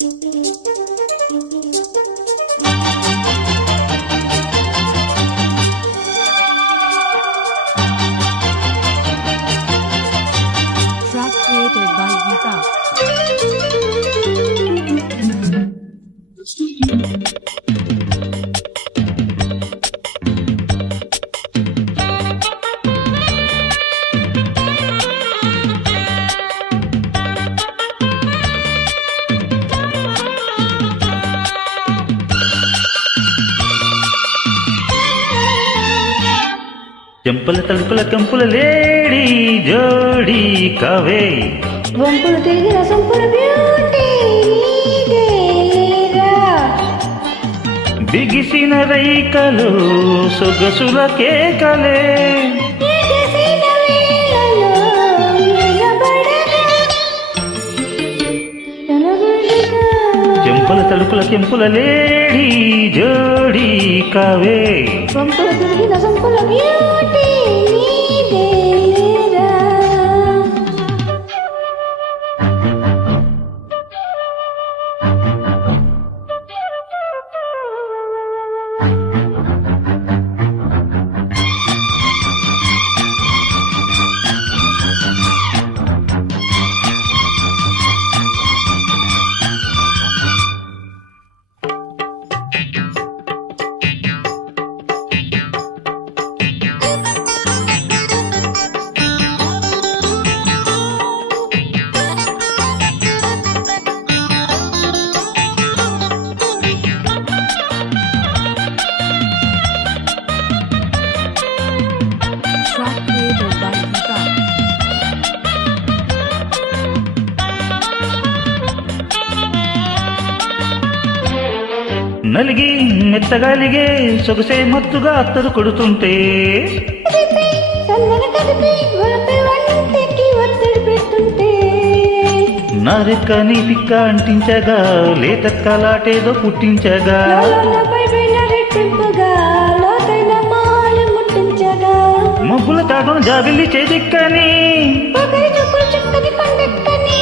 Track created by Vita. చెంపల తలుపుల కంపుల lady జోడీ కావే వంపులు తిరిగిన సొంపుల బ్యూటీ నీదేరా. బిగిసిన రైకలు సొగసుల కేకలే ఎగసిన వేళలో ఎగబడగా కనబడగా. చెంపల తలుపుల కెంపుల లేడీ జోడీ కావే వంపులు తిరిగిన సొంపుల beauty నీదేరా. Track created by Vita. నలిగి మెత్తగాలిగే సొగసే మత్తుగా అత్తరు కొడుతుంటే కదిపి సన్నగ కదిపి వలపై వంటికి ఒత్తిడి పెడుతుంటే నారెక్కని పిక్క అంటించగా లేతక్కలాటేదో పుట్టించగా లోలోపై పైన రెట్టింపుగా లోతైన మాలు ముట్టించగా మబ్బుల తాటను జాబిల్లి చేజిక్కని ఒకరి చూపులు చుక్కని కొండెక్కని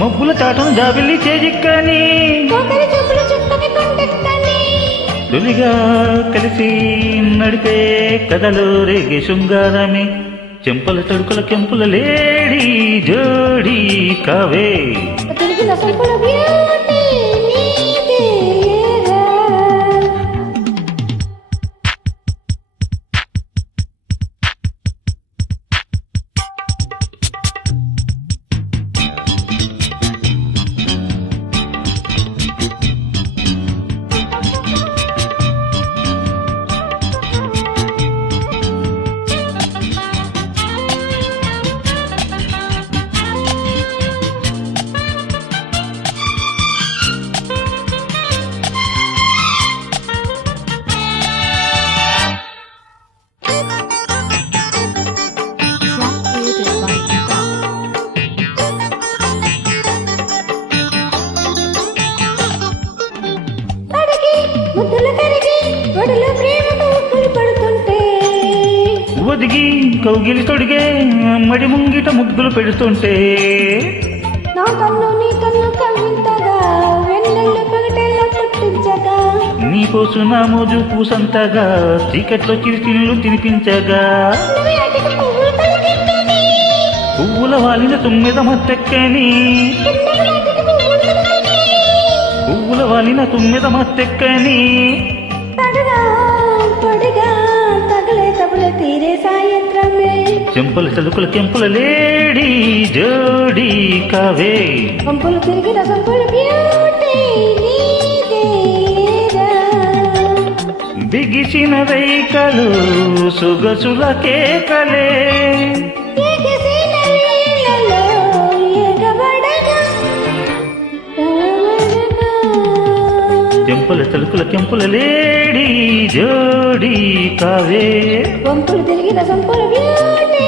మబ్బుల తాటను జాబిల్లి చేజిక్కని ఒకరి చూపులు చుక్కని కొండెక్కని తొలిగా కలిసి నడిపే కథలో రేగే శృంగారమే చెంపల తడుకుల కెంపుల లేడీ జోడీ కావే తిరిగిన సొంపుల beauty నీదేరా. Track created by Vita. అడిగి ముద్దులు కరిగి ఒడిలో ప్రేమతో ఉప్పులు పడుతుంటే ఒదిగి కౌగిలి తొడిగే మడి ముంగిట ముగ్గులు పెడుతుంటే నా కన్ను నీ కన్ను కవింతగా వెన్నెల్లు పగటెల్ల పుట్టించగా నీ పోసు నా మోజు పూసంతగా చీకట్లో చిరుతిళ్ళు తినిపించగా నువ్వు అటికి పువ్వులు తొలగిందని పువ్వుల వాలిన తుమ్మెద మత్తెక్కని కిందకి అటికి పువ్వులు తొలగిందని పువ్వుల వాలిన తుమ్మెద మత్తెక్కని తడగా పొడిగా తగలే తబల తీరే సాయంత్రమే చెంపల తలుకుల కెంపుల లేడీ జోడీ కావే పంపులు తిరిగిన సంపుల బ్యూటీ నీదేరా. బిగిసిన రైకలు సొగసుల కేకలే ఎగసిన వేళలో ఎగబడగా కనబడగా. చెంపల తలుకుల కెంపుల లేడీ జోడీ కావే వంపులు తిరిగిన సంపుల బ్యూటీ